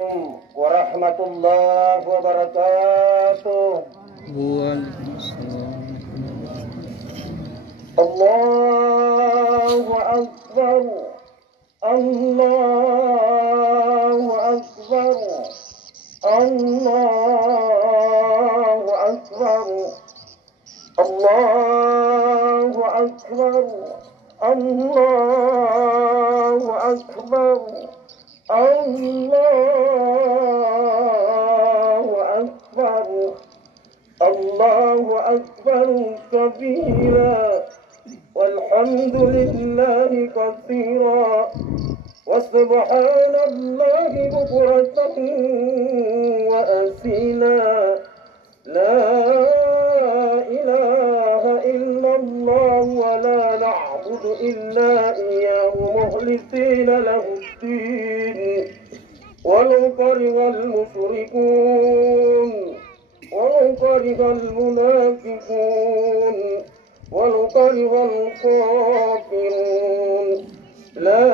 Warahmatullahi wabarakatuh. Waalaikumsalam. Allahu Akbar. Allahu Akbar. Allahu Akbar. Allahu Akbar. Allahu Akbar. Allahu Akbar. Allahu Akbar kabira. Walhamdulillahi katsira. Wasubhanallahi bukratan wa asila. La ilaha illallah wa la na'budu illa iyyahu mukhlishina lahuddin. Walau karihal musyrikun, walau karihal munafiqun, walau karihal kafirun. La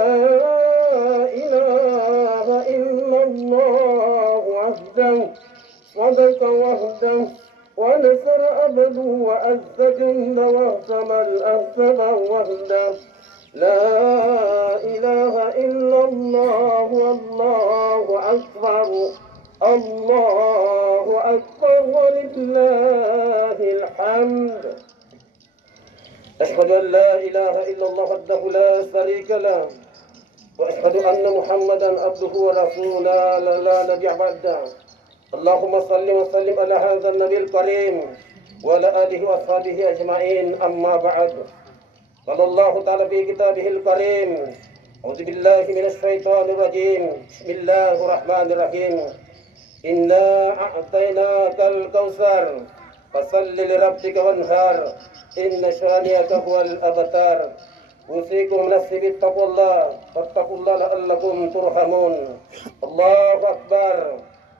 ilaha illallah wahdahu صدق وحده ونصر عبده وعز جنده واهزم الأحزاب وحده. لا إله إلا الله والله أكبر. الله أكبر ولله الحمد. أشهد أن لا إله إلا الله وحده لا شريك له وأشهد أن محمدا عبده ورسوله لا نبي بعده. اللهم صل وسلم على هذا النبي الكريم وعلى آله وأصحابه أجمعين. أما بعد، قال الله تعالى في كتابه الكريم: أعوذ بالله من الشيطان الرجيم. بسم الله الرحمن الرحيم. إنا أعطيناك الكوثر فصل لربك وانهار إن شانئك هو الأبتر. أوصيكم نفسي بتقوى الله فاتقوا الله لعلكم ترحمون. الله أكبر.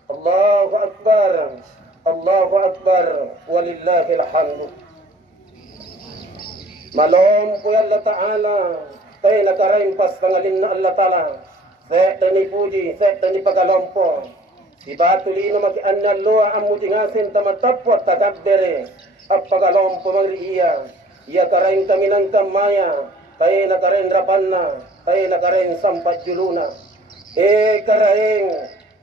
Allahu Akbar. Allahu Akbar. Walillahil hamd. Malom po Allah Ta'ala tayo nakarimpas pangalin na Allah Ta'ala sa ni puji, sa ni pagalompo si batulino makianna loa amutingasin tamatapot takabdere at pagalompo magriiya iya karain kami ng kamaya tayo nakarin rapanna tayo nakarin sampajuluna karaing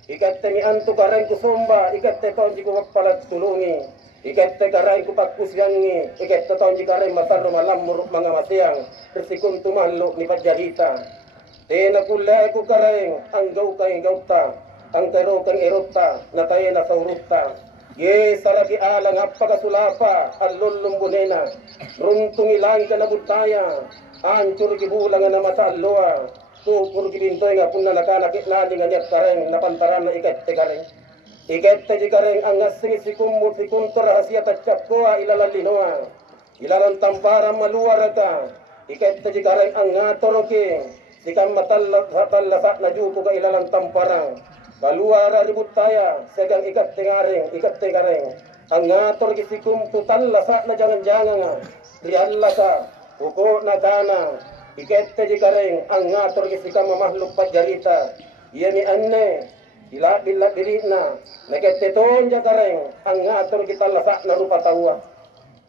ikatte mi antu karay ko somba, ikatte taon di ko magpalag tulungi, ikatte karay ko pagkusyangi, ikatte taon di karay masarro malamurok mga masiyang, persikun tumalo ni Pajarita. Nakulay ko karay, ang gaw kay gawta, ang karo kang erota, na tayo na saurupta. Ye, saragi alang apagasulapa, allulong bunena, runtung ilang ka na butaya, ancur kibulang na mata alloa, puro kibintoy nga pun nakanakit nali nga niya kareng napantaran na ikat te kareng ikat te kareng ang ngasing sikumut sikuntor hasia tatchapkoa ilalalinoa ilalang tamparan maluar ka ikat te kareng ang ngatoroke sikam matallasa na juko ka ilalang tamparan kaluara ribut taya segang ikat te kareng ang ngatoroke sikum tutallasa na jangan-jangan riallasa uko na kana ikette di kareng ang ngator kisi ka mamahluk Pajarita iya ni anne ila bila dirina nakette ton ja kareng ang ngator kita lasak na rupa tawa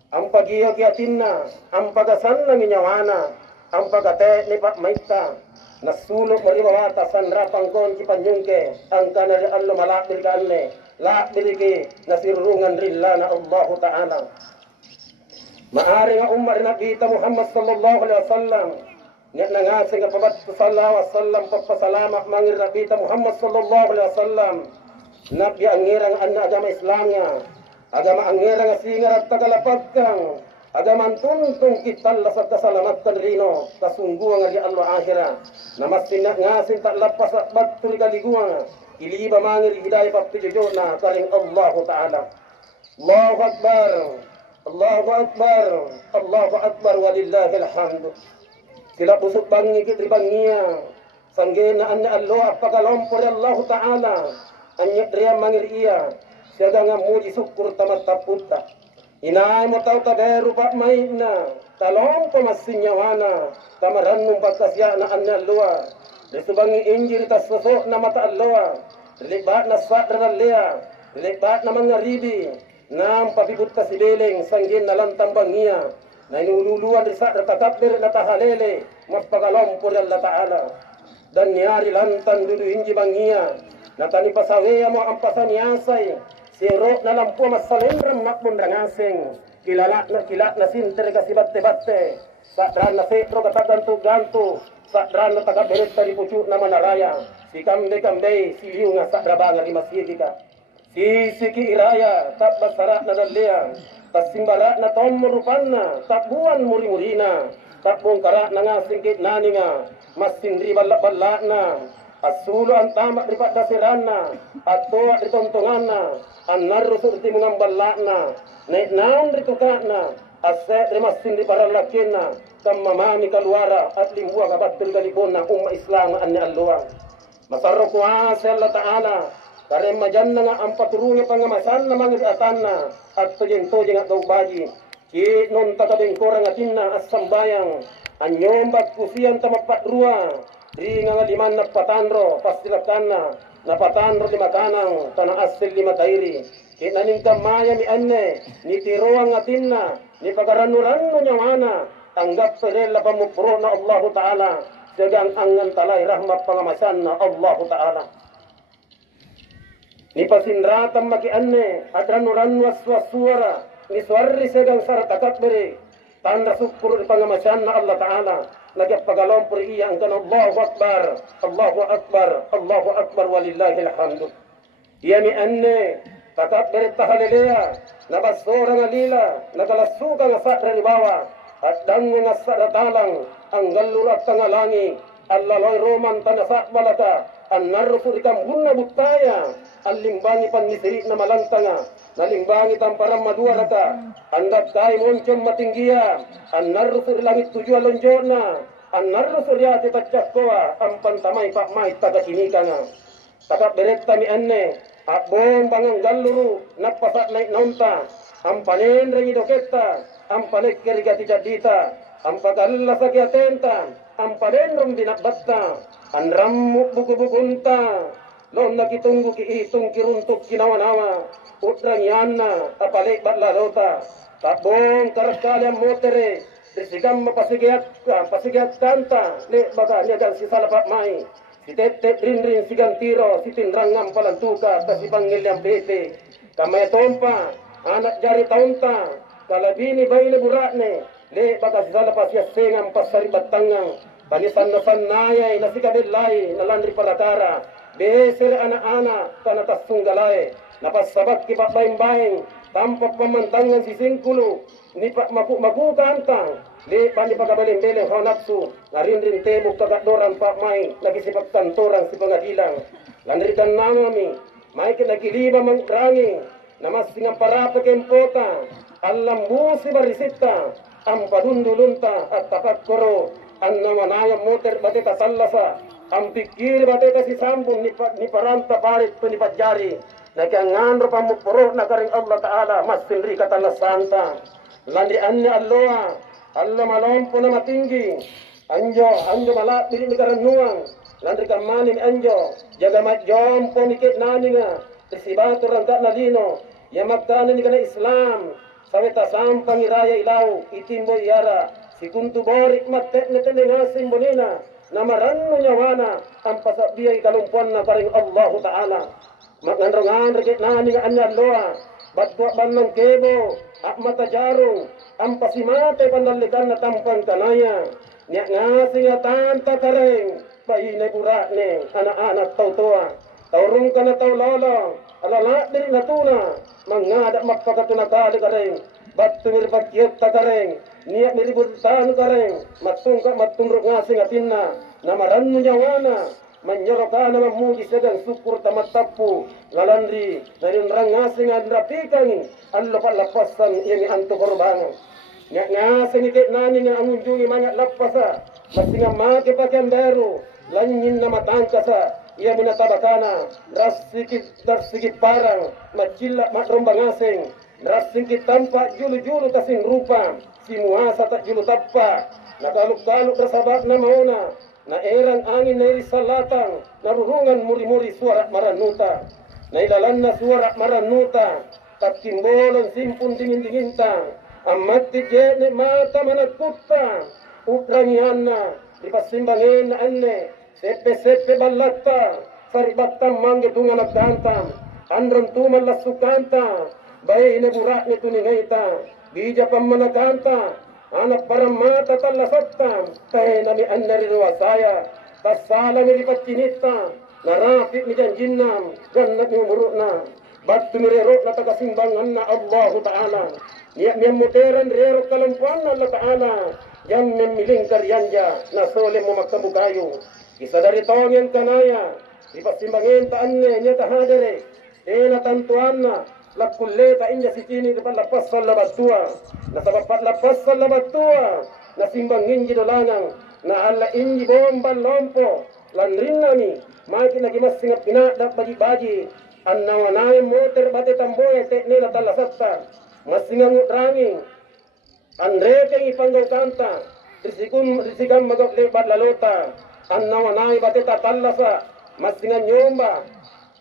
ang pagiyo kiatinna ang pagasan na minyawana ang pagate ni Pak Maita nasulok maribawata sanrapang kon ki panyungke ang kanari allo malakbil ka anne lakbil ki nasirungan rilla na Allah Ta'ala maari nga umar nabita Muhammad sallallahu alaihi wasallam nga nangasing nga pabat sallallahu alaihi wasallam papasalamat mangir nabita Muhammad sallallahu alaihi wasallam nabi angirang anna agama Islam nga agama angirang singar at tagalapagkang agaman tuntong kital sa kasalamatan rino kasungguang nga di Allah akhira namas ngasin tak lapas at batul kaliguang iliba mangir hidayah paptijona karing Allah Ta'ala. Allahu Akbar. Allahu Akbar. Allahu Akbar walillahil hamd. Sila pusok bangi kitri bangiya sangge na anna Allah apagalompor Allah Ta'ala anya riya mangir iya siya nga muji syukur tamat taputa Inay mo tao taderu pa may na talong pamasinyawana tamaran nung pagkasya na anya luwa. Desu bangi injiri tas sosok na mata alloa. libat na sadra lea, libat na mga ribi, nam pabibut ka si Beleng, sanggin na lantang bangiya, na inululuan rin sadra takabir na tahalele, magpagalompo rin Allah Ta'ala. Dan niyari lantan dulu inji bangiya, na tanipasaweya mo ang pasaniyasay, siro na lampu masalendram makmon rangasing, kilat na sinter ka si batte-batte, sadra na setro kataganto-ganto, sadra na tagabirit tali pucu na manaraya, si kambe-kambe, si liu nga sadra ba nga limasigi ka. Si Siki Iraya, tak basara na dalia, tak simbara na tom murupan na, tak buwan muri-murina, tak bongkara na nga singkit nani nga, mas sindri balak-balak na, asulo ang tamak di padasiran na, at tuwa di tontongan na, ang narusurti mong balak na, naon di tuka na, aset di mas sindri paralakin na, kamamami kaluara, at limbuwa kabatil galibon na umma Islam ang nialuang. Masarok ko sa Allah Ta'ala, karena majan na nga ang paturungi pangamasan na mga atan na at tujeng-tujeng at gawbaji. Ki non tatabing korang atin na as sambayang anyong bagkusiyan tamapatruwa. Di nga liman na patanro pastilakan na patanro di makanang tanaasil di matairi. Ki naning kamaya mi anne ni tiroang atin na ni pagaranurano nyamana anggap perela pamupro na Allah Ta'ala. Segang angan talay rahmat pangamasan na Allah Ta'ala. Ni pasinratan makianne adranuran waswaswara ni swarri segang saratakat beri tanda syukur di pangamasyan na Allah Ta'ala nagapagalaw po iya ang kanang Allahu Akbar Allahu Akbar Allahu Akbar walillahil hamdu. Iya ni anne takat beri tahalilea nabasora nga lila nagalasuka nga sakra ni bawa at dango nga saratalang ang galur at tangalangi Allah loy roman tanasak balata ang narusur ikam bunna butaya ang limbangi pannisiri na malantanga, na limbangi tamparam maduarata, ang nagkay monchong matinggiya, ang narusur langit tuju alonjo na, ang narusur yati tatsakoa, ang pantamay pakmay tagasinikan nga. Takap beretta mi anne, akbong bangang galuru, napasak naik naunta, ang panen rengi doketa, ang panek kerigati jadita, ang pagalla sa kiatenta, ang panen rom binakbatta, ang ramuk buku-bukunta, noon nakitunggu kiitong kiruntok kinawanawa, utrang yan na, apalik batlalota, takbong karakali ang motere, disigam mapasigyat kanta, le baga niyagan si salapat may, si tete rin sigang tiro, si tinrangam palantuka, ta si pangilyang pete, kamay tompa, anak jari taunta, kalabini bayle burakne, le baga si salapat siya sengam pasari batangang, panisan na sanayay na si kabilay, na landri palatara, Besir anak-anak tanatas sunggalay, napasabat kipat baing-baing, tanpa pemantangan si singkulu, nipak maku kantang, li pandi pagabaling-beling honapsu, narin-rin tebuk kagadoran pak mai, lagi sipak kantoran si pengadilan, landirikan nangami, mai kinagiliba mangrangi, namas singang parapa kempota, alam busi barisita, ang padundulunta at takat koro, ang namanayang motor bateta sallasa, ang pikir bateta si sambun ni paranta parit to ni pajari nagangandro pamupuro na karing Allah Ta'ala mas pinri katala santa landi anni alloa Allah malompo na matinggi anjo malapili ni karanuang landi kamani ni anjo jaga majompo ni ket nani nga tisibatu rangka na lino yamaktani ni kana Islam saweta sampang iraya ilaw itimbo iara si kuntu borik matek na tenengasing bonina namaran mo nyawana ang pasabiyay kalumpuan na paring Allah Ta'ala. Magnandrongan rikit nani nga anyar loa, batwa banang kebo, at matajarong, ang pasimate pandalikan na tampang kanaya, niya nga singa tanta kareng, pahinay burak ne, anak-anak tautoa, taurong ka na taulolo, alala diri natuna, mangadak magpakatunatali kareng, batumir bakyot ta kareng, niya miributan kareng, matungrok nga singatin na maran mo nyawana, manyoro ka na mamugi sedang syukur tamatapu, lalandri, narinrang nga singan rapikan, ang lapalapasan iyang anto korbangan. Nga singikit nani nga ang unjungi mga lapasa, masinga makipakyan dero, lanyin na matangkasa, iya minatabakana, rasikit parang, macila matrombangasing, rasingkit tampa julu-julu tasing rupa, si muasa tak julu tappa, nakaluk-kaluk rasabat na mauna, na erang angin na iri salatang, narurungan muri-muri suara maranuta, na ilalan na suara maranuta, takimbolon simpun dingin-dinginta, amat tijene mata managkutta, uprangihan na, ipasimbangin na anne, sepe-sepe balata, saribatam manggetungan nagdantam, andron tuman lasukanta, bay inaburak ni tuningaita, bija pamanaganta, anak paramata talasatta, tayo nami annarirwasaya, tasala ni lipatkinita, narapit ni janjinnam, ganat ni umuruk na, bat tumirerok na tagasimbangan na Allahu Ta'ala, niya muteran rero kalampuan na Allah Ta'ala, yan memiling karyanja, na sole mo magkabukayo, isa dari tawang kanaya, ipasimbangin taanne niya tahadere, ena tantuan na, lakuleta inya si chini depan lapas sa labatua, na sabapat lapas sa labatua, na simbangin gidolangang, na ala inji bomba lompo, lanrin nami, maki nagimas singat pinadak bagi-bagi, annawanay motor bate tamboy tekne na talasatta, masingang utranging, anrekeng ipanggaw kanta, risikam magok lebat lalota, annawanay bate tatalasa, masingang nyomba,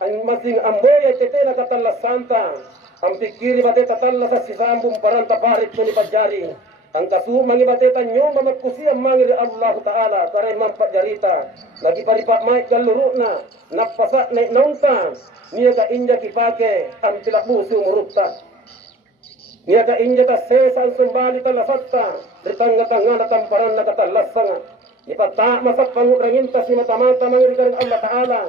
ang masing amboy ay tete na katalas santa, ang pikiri bate tatalasa si sambung paranta parit ko ni pajari, ang kasumang ibate tanyo mamagkusi ang mangiri Allah Ta'ala, karay mampajarita, lagi paripak may kaluro na, napasak na inaunta, niya ka inja kipake, ang tilakbuso murupta. Niya ka inja ta sesa ang sumbali talasatta, ritanga-tanga na tamparan na katalasanga, ipata masak pangurangin ta si mata-mata mangiri karing Allah Ta'ala,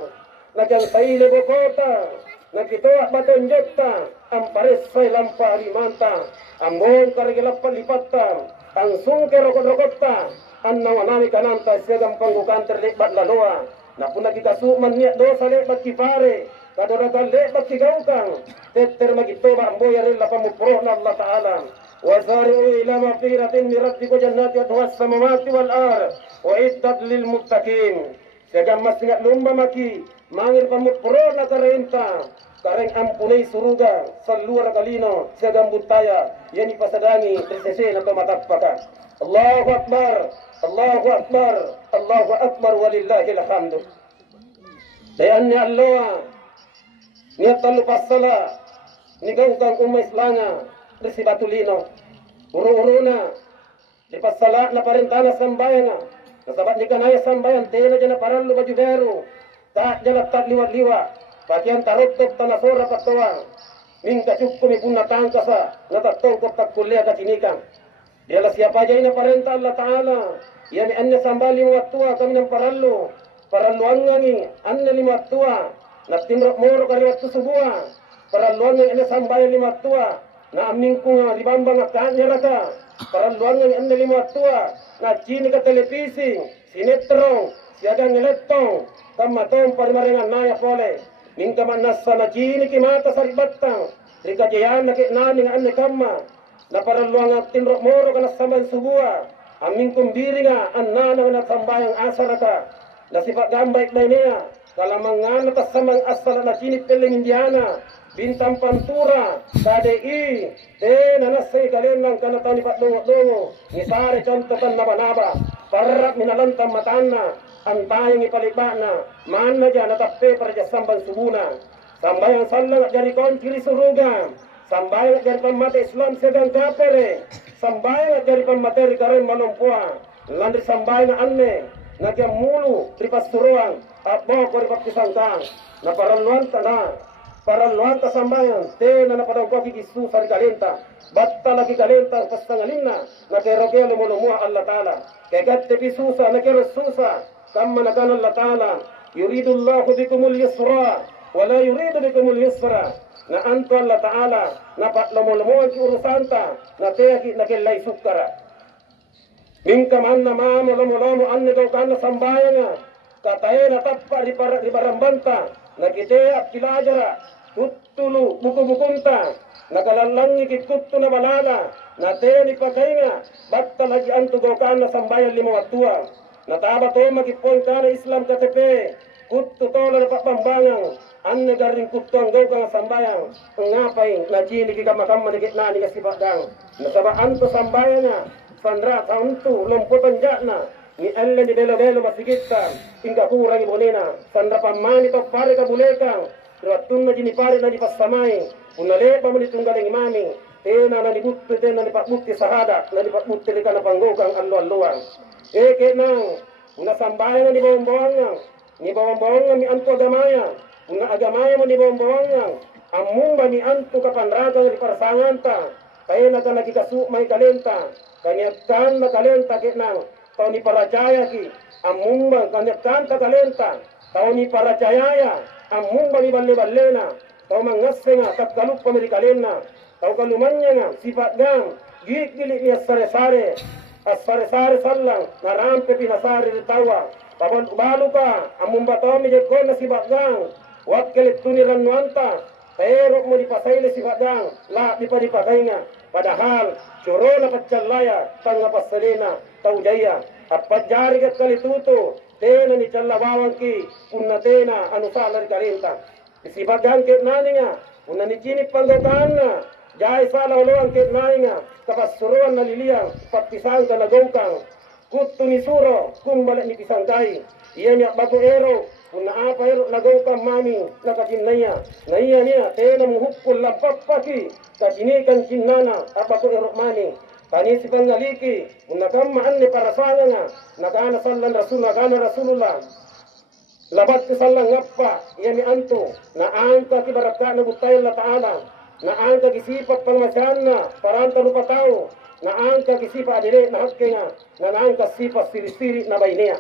Nagang saile bokota, nagkitoa batonjota, ang paresay lampa limanta, ang mong karigilap palipatta, ang sungke rokot-rokota, ang nawanami kananta, siyagang panggukan terlibat laloa, na pun nagkikasuman niya dosa lebat kipare, kadoratan lebat kigaukang, teter magitoba ang boya rin lapamupro na Allah Ta'ala, wazari'u ila mafiratin mirabdiko jannati at huwas samawati wal ar, wa iddat lil muttaqin, siyagang mas nga lumba maki, mangir pamupro na karenta, kareng ampunay suruga, sa luar kalino, sa gambutaya, yan ipasadangi, trisese na tumatapaka. Allahu Akbar, Allahu Akbar, Allahu Akbar, walillahil hamdu. Dayan ni Allah, niya talupasala, nigaw kang umaislanga, trisi batulino, uru-uru na, ipasala na parentana sambayan, nasabat ni kanaya sambayan, tena dyan na parang lubajubero, tak jalan tak liwat-liwat, bagian tarot-top tanah sora patuang, mingka cukup mi pun natang kasa, natatong kop tak kuliah kacinikan. Dialah siapa aja ini perintah Allah Ta'ala, ya mi annya sambal lima tua kami yang parallu angani, annya lima tua, na timrok moro kali waktu sebuah, parallu angani annya sambal lima tua, na amingkung libambang akanya raka, parallu angani annya lima tua, na cini ke televisi, sinetron, siaga ngeletong, kama tom parimarengan naya pole mingka manasa na kini kimata saribatang rika jayan na nani nga ane kama na paraluang at tinrok moro ka na samban subua aming kumbiri nga anana na sambayang asarata na sipak gambay na niya kalamangan na tasamang asala na kini peling indiana bintang pantura KDI nanasay kalenang kanatani patdungo-dungo nisari contotan naba-naba parak minalantang matana antayang ipaliba na mana dyan natapte para dyan sambang subuna sambayang salang at jari konkiri suruga sambayang at jari pamate Islam sedang kapere sambayang at jari pamate rikarin manumpua landri sambayang anne nagyang mulu tripas suruang at boko ripat kisangkang na paraluan ta sambayang tena na padang koki gisu sari kalenta batta lagi kalenta pastangalina na kerokea lumulumua Allah Ta'ala kagatte pisusa na kerosusa kama nakana Allah Ta'ala yuridullahu bikumul yusra wala yuridu bikumul yusra na anto Allah Ta'ala na patlamulumuan ki urusanta na teyaki na kilay sukara mingka man na mamulamu anne daw kana sambayanga katae na tappa di barambanta na kite at kilajara tuttulu buku-bukunta nagalalangi kitutto na balala na teye ni pakainga batta lagi anto daw kana sambayan limawatua nataba to magipon kana Islam KTP kutto tola na papambangang anne garing kutto ang gaw kang sambayang ngapay na jini kikamakam manigit na ni kasipadang nasaba anto sambayang na sandra kauntu lompotan jana ni alle di belo-belo masigita hingga kurang ibonena sandra pamani to pare ka buleka ratun na jini pare na di pasamai unale pa mo ditunggaling imami tena na dibuttu tena ni pakbutti sahada na di pakbutti kana panggokang allo-alloang kenang una sambayan ni bawang-bawang ni anto agamaya una agamaya mo ni bawang-bawang amumba ni anto kapanragang di parsanganta kaya na ka nagikasu may kalenta kanyagkan na kalenta kenang tau ni paracaya ki amumba kanyagkan ta kalenta tau ni paracaya amumba ni balle-ballena tau mangassenga katkaluk pamerikalena tau kalumanya nga sifat gang gigili ni asare-sare sallang narampe pinasari ritawa babon ubalu ka amumba tau mi jekon na sifat gang wakil tuni ranuanta pero mo dipasayle sifat gang la dipakainga padahal corona pacalaya tanga pasalena tau jaya apat jari kat kali tutu tena ni challa bawangki punna tena anu salari karinta sifat gang ket naninga punna ni cini panggokana jai sala oloang ket naninga kapas suruan na liliang patpisang ka nagokang kutu ni suro kung balik ni pisangkai iya niya bago ero punna apa ero nagokang mami nakakinaya naiya niya tena muhukul lampapaki kajinikan kinnana abago ero mani panisi pangaliki munakam anni parasanga nakana sallan rasul nakana rasulullah labat sallang ngappa yani antu na angka kibaraka na butay Allah taala na angka kisipat pangmasyanna paranta rupa tao na angka kisipa adile na hakkenga na angka sipa siri-siri na bainea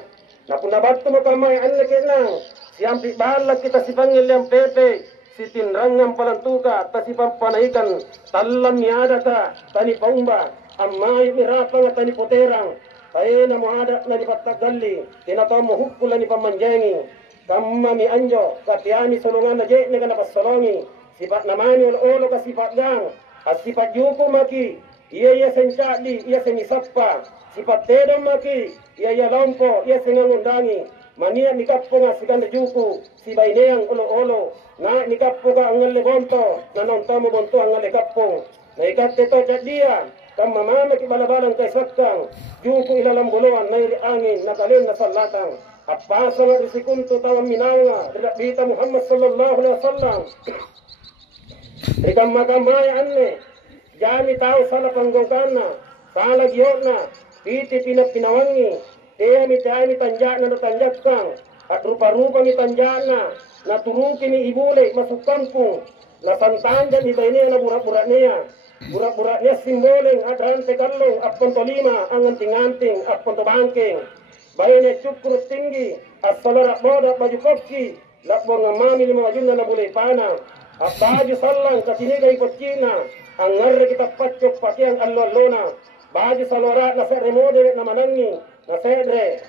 na punabatto mo kamay anle kenang siampi balak kita si pangiliang pepe si tinrangang palantuka ta si pampanaikan tallam niada ka tani paumba amay mirapang at tani poterang tayo na mo ada na di patagalli tinataw mo hukula ni pamanjengi kamma mi anjo katiani solongan na je ni ka napasolongi sifat namani olo ka sifat gang at sifat yuko maki iya senchali iya senisappa sifat tedo maki iya lompo iya sengangundangi mania nikappo nga sikanda juku si baineang olo na nikappo ka angalle bonto na nontomo bonto angalle kappo na ikatte to dia kam mamama ki balabalang kay sakkang juku ilalam buluan na iri angin nakalin na salatang at pasa nga risikunto tawang minanga rilabita Muhammad sallallahu alaihi wasallam rikam makamaya anne jami tao sala panggokana sala giyona piti pinawangi Dia mi tanjana na tanjakkang at rupa-rupa mi tanjana na turuki ni ibule masuk kampung na santanda ni bainea na burak-burak niya simboleng at rante kallong at pontolima ang anting-anting at pontobangking bainea cukrut tinggi at salarak boda baju kopki lakbong nga mami ni mga yun na nabulay pana at baju sallang kasinigay kotsina ang ngarre kita patyok pati ang allo-allona baju salwara na sa remode na manangi na sedre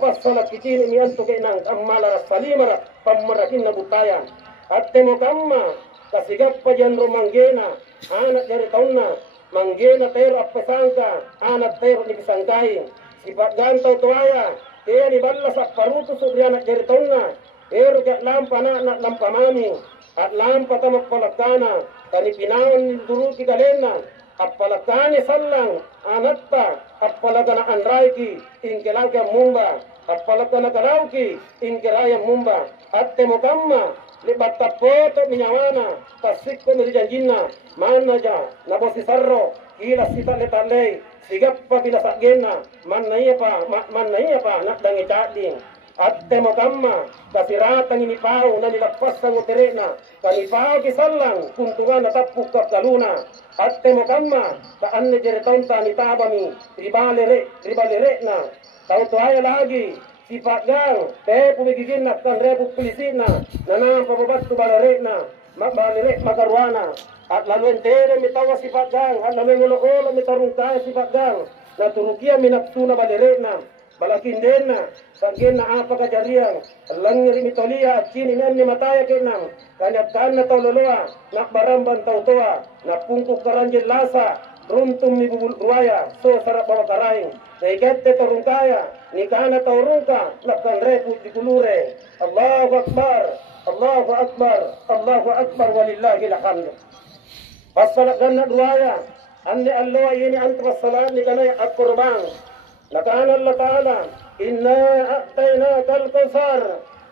pas salat kicini mi antu kenang amala salimara pamarakin na butayan at temo kamma kasigap pa dyan romanggena anak dari tauna manggena tero apesangka anak tero ni pisangkai sifat gantau tuaya kaya ni balla sa paruto so anak dari tauna pero kaya lampa na lampa mami at lampa tamak palakana kani pinawan ni duruki kalena appalakane sallang anatta appalakana anraiki inkelaka mumba appalakana kalauki inkelaya mumba atte mokamma libatta poto minyawana pasikko ni janjinna manaja nabosi sarro kila sita letale sigappa pinasagena manaiya pa nak dangi dading atte mokamma kasiratan ini pau na nilapasang uterena kanipao kisallang kuntungan natapuk kaluna atte mokamma kaan ni jeretonta ni tabami ribalere na tau tuaya lagi sifat gang te pumigigin na kan repu pulisina nanang pababatu balere na balere magarwana at lalu entere mitawa sifat gang at lalu ngulo-ulo mitarungkaya sifat gang na turukia minapsuna balere na balakin din na sagin na apa kajariang lang rimitolia at chini ni mataya kenang kanyaptaan na tauloloa nakbaramban tautoa na pungkuk karanjil lasa runtum ni bubulruaya so sarap bawa karaing na ikette tarungkaya ni kana taurungka nakkan repu di kulure Allahu Akbar Allahu Akbar Allahu Akbar walillahi alhamd pasalak ganna ruaya andi alloa ini antras salat ni kana at qurbang Nakana Allah Ta'ala inna a'tainakal kautsar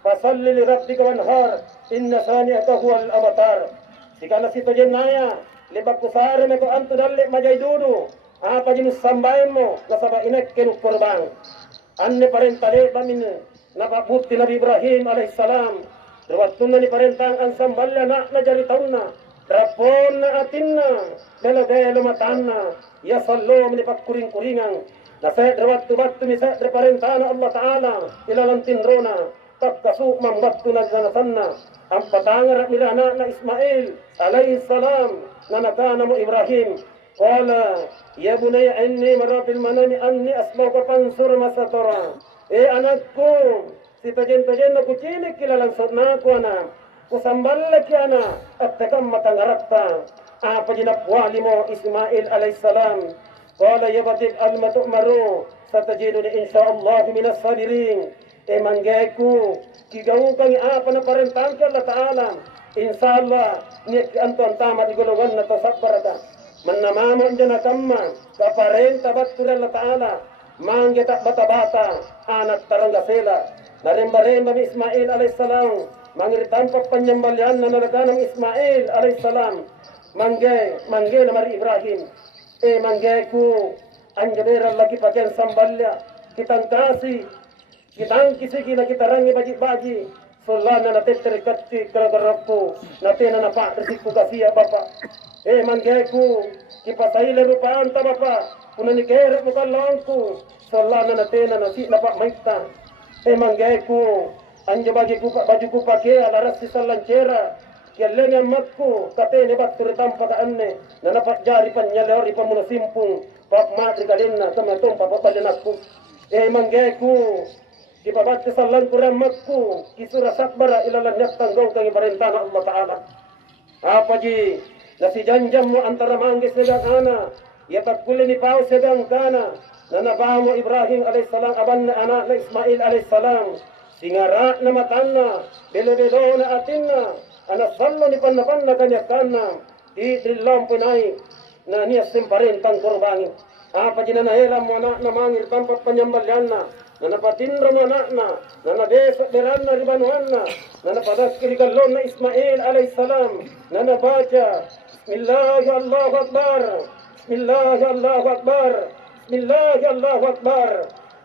fasalli li rabbika wanhar inna sani'aka huwal abtar. Sikana sito jenaya lebak kusare me ko antu dalle majay dudu apa jenis sambayan mo nasaba inek kenu korban anne parentale bamin napabuti Nabi Ibrahim alaihissalam rawattunna ni parentang an sambalya na jari taunna rapon na atinna bela matanna ya sallo ni pakkuring-kuringan nasa rawattu ni sa parentana Allah Ta'ala ilalantin rona takkasu mambattu na zanasanna ang patangar nila na Ismail alayhi salam na nakana mo Ibrahim qala ya bunayya inni mara fil manami anni asma'uka fansur masatara anakku si tajen na kucinik kilalang na ko na kusamballa kiana at takam matangarapta apa jinapwali mo Ismail alayhi salam qala ya batib alma tu'maru satajiduni insyaallah minas sabirin manggayku kigaw kang apa na parentang Allah Ta'ala insyaallah niya ki anton tama di golongan na tasabbarata manamamo dyan na kamma kaparenta batur Allah Ta'ala manggeta bata-bata anak taranggasela naremba-remba ni Ismail alaihissalam mangiritan pa panyambalyan na nalaganang Ismail alaihissalam manggay na Mari Ibrahim manggay ku anjabera lagi paken sambalya kitang kasi kitang kisigi na kitarangi baji-baji solana na tetrikati kalagarapo na tena na pa risiko kasiya bapa manggay ku kipasahila rupaan ta bapa kunanikere mo kalangku solana na tena na si na pa maita manggay ku anja baju ku pake alaras si salancera kialenga matku katene batur tampa ka anne na napat jari panyalori pamuno simpung pak matri kalenna kama tompa papalenakku manggay ku kipabati salan kurammatku kisura sakbara ilalan yaktang gong kang iparentana Allah Ta'ala apa ji nasi janjam mo antara manggis sedang ana yatak kuli ni pao sedang kana nanabaha mo Ibrahim alaihissalam aban na anak na Ismail alaihissalam singara na matanna belebelo na atinna anasallo ni pannapanna kanyakana idrillam punay na niya simparentang kurbangi apa ji nanahelam mo anak na mangir tampat panyambalyan na nanapatinro mo anak na nanabesa beran na ribanuan na nanapadas kiligalon na Ismail alaihissalam nanabaca Bismillahi Allahu Akbar Bismillahi Allahu Akbar Bismillahi Allahu Akbar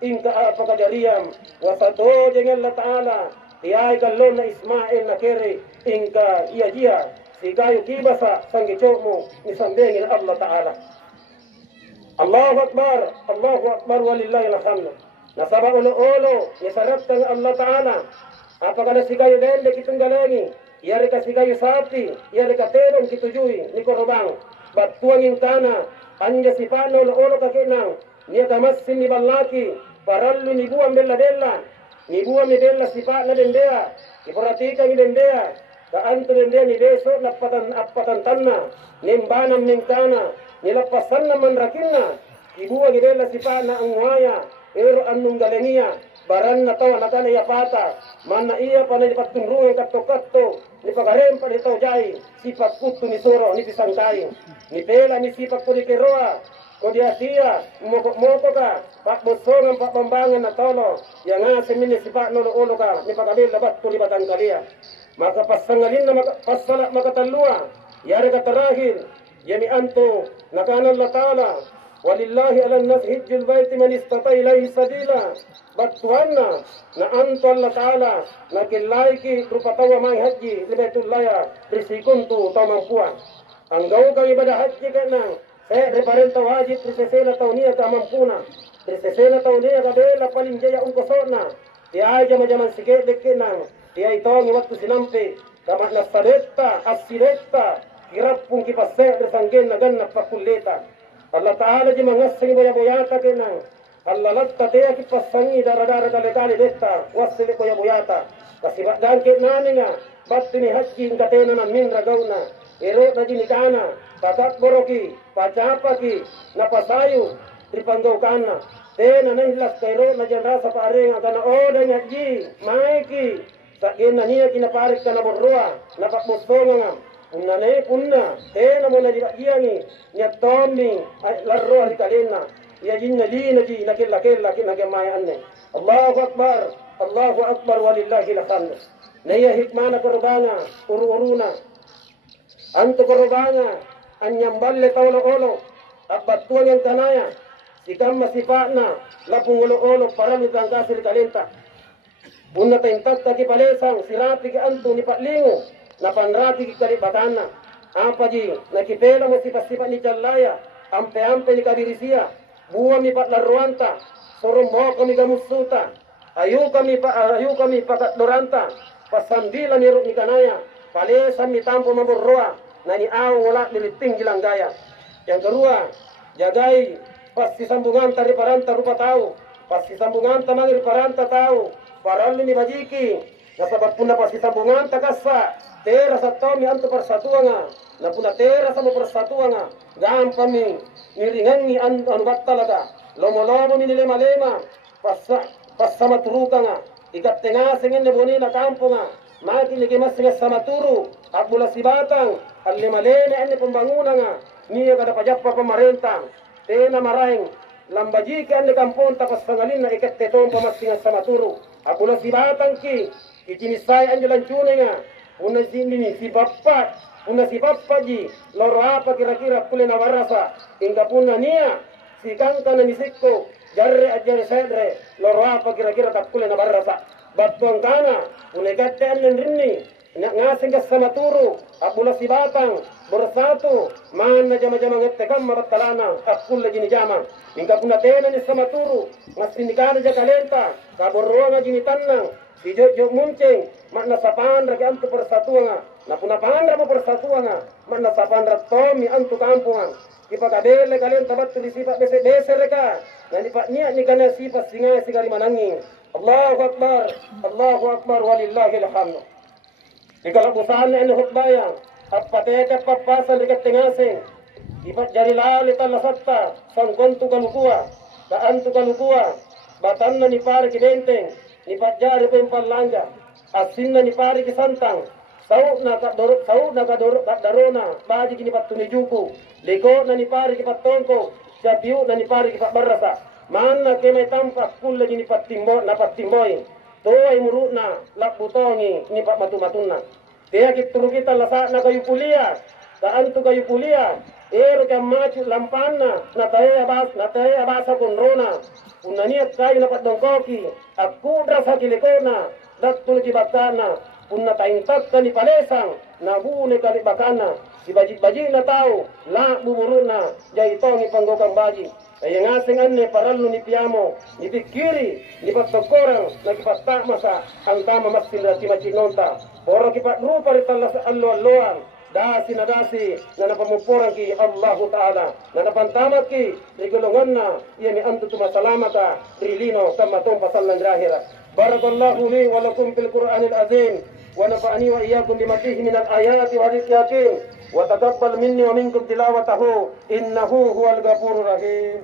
ingka apa kajariam wasato jeng Allah Ta'ala iyay galon na Ismail na kere ingka iya jia si kayo kibasa sanggito mo nisambengin Allah Ta'ala Allahu Akbar walillahi alhamd nasaba ulo-ulo yasarap tang Allah Ta'ala apakah na si kayo dende kitong galangi yari ka si kayo sapi yari ka terong kitujui ni korobang batuangin kana anja si pano ulo-ulo kakinang niya kamasin ni balaki parallu ni buwan bella ni buwan ni bella si pa na dendea ipuratika ni dendea kaanto dendea ni beso napatan tanna nimbanam mingkana nilapasan na manrakinna ibuwa ni bella si pa na angwaya pero anong galengiya baran na tawa na tanay apata mana iya pa na ipagtunruhin katto-katto ni pagarem pa nito jay sipak kuto ni soro ni pisangkay ni pela ni sipak ko ni keroa kodiya siya moko ka pakbosongan pakbambangan na tolo yang nga semini sipak nolo-olo ka ni pagabil labat to ni batangkalia maka pasangalin na pasala makatalua yari katarahil yami anto nakanan la ta'ala walillahi ala nas hijjul baiti man istata ilaihi sabila batuanna na anto Allah Ta'ala na kilaiki rupatawa may haji libaitullaya risikuntu tamampuan ang gaw kang ibadah haji ka nang reparenta wajib risesena taunia kamampuna risesena taunia kabela palinjaya ungkosona tiay jama-jaman sikedek kinang tiay tong waktu sinampi kamat nasadeta asideta kirapung kipase resanggen nagan napakuleta Allah Ta'ala di mangasing boya-boyata kinang Allah latta teya kipasangi dara-dara kali-kali deta wasili boya-boyata kasi bakdangkit nani nga batu ni haji katena na min ragawna ero na jinikana tatak boroki pacapaki napasayu tripanggaw kana tena na hilas kairo na dyan rasa paarenga kana oda nyaji maiki sakin na niya kinaparik ka na borroa napakbostonga nga unna na punna tena mo na dibagiyangi niya tommi larro alikalena iya jinya lina ji nakilla-killa kinagamaya anne Allahu Akbar walillahil hamd. Naya hikmana korobanga, uru-uruna. Anto korobanga, anyamballe taulo-olo, abatuan yang kanaya, sikam masipana, lapung olo-olo, para mitang kasir kalenta. Una taintat ki palesang, sirapi ki anto ni patlingo, napanrati ki kalibakana. Apa ji, nakipela mo sipa-sipa ni Jalaya, ampe-ampe ni kabirisia, buwa mi patlaruanta, sorombo kami gamusuta, ayu kami pakat doranta, pasambila ni ruk ni kanaya, palesa mi tampo maburroa, na ni aw wala niliting gilang gaya. Yang kedua, jagai pas sambungan tari paranta rupa tahu, pas sambungan tamang paranta tahu, paralli ni bajiki, nasabab puna pas sambungan takasa, tera sa tomi anto persatuanga, na puna tera sa mo persatuanga, gampami, niringangi anu battalaga, lomo-lomo ni lema-lema, pas sama turukanga, ikat tengah sengin ne boni na kampunga, makin likimas nga sama turu, at mula si batang, at limalene ane pembangunanga, niya kada pajappa pemerintah, tena maraing, lambajiki ane kampung tapas pangalin na ikat tetong pamasingan sama turu, at mula si batang ki, ikinisay ane lancune nga, una si bappa ji, loro apa kira-kira pule na warasa, hingga puna niya, si kangka na nisikko, jarre sedre, loro apa kira-kira tak pule na warasa, batuang kana, unekate anen rinni, ngasing ka sama turu, abula si batang, bersatu, mana jama-jama ngetekam mabatalana, akul lagi ni jama, hingga puna tena ni sama turu, ngasindikana ja kalenta, kaborroa jini tanang, si Jojo munceng, makna sapandra ke antu persatuanga, na puna pandra mo persatuanga, makna sapandra tomi antu kampungan, ipakabele kalian tabat di sifat bese reka, na nipak niat ni kana sifat singa sigari mananging. Allahu Akbar walillahil hamd. Ikalabusan ni hutbayang, at pateka papasan dekat tengasing, ipat jari lali talasatta, sangkontu kalukua, daan tu kalukua, batan na ni pare kidenteng, ipat jari pempalanja, asin na ni pare kisantang, sau na kadarona, baji kini pat tunijuku, liko na ni pare kipat tongko, sabiu na ni pare kipat barasa, mana kemay tampak kulla gini patimbo na patimboy, toy muruna lakbutongi ni pat matumatuna. Kaya kituru kita lasa na kayu kuliah, daan tu kayu kuliah, ero kaya macu lampana, na tayo abasa konrona, unaniat kayo na patdongkoki, akudra sa kilikona, datul kibatana, unna taintat ka ni palesang, nabune ka ni bakana, si bajik-bajik na tao, la bumuruna, jay itongi panggokang bajik. Ay ngasing ane paralu ni piamo, ni pikiri, ni pagtokorang, nagipatama sa ang tama masin na timacinonta. Poro kipat rupa ritala sa allo-alloan, dasi na dasi, na napamupurang ki Allahu Ta'ala, na napantama ki, rigulungan na, iya mi anto tumasalama ka, rilino, sa matong pasal ng rahira. Barakallahu li, walakum fil Qur'anil azim, wa nafa'ani wa iyakum bimakihi minal ayati wa rizyakin, wa taqabbal minni wa minkum tilawatahu innahu huwal ghafurur rahim.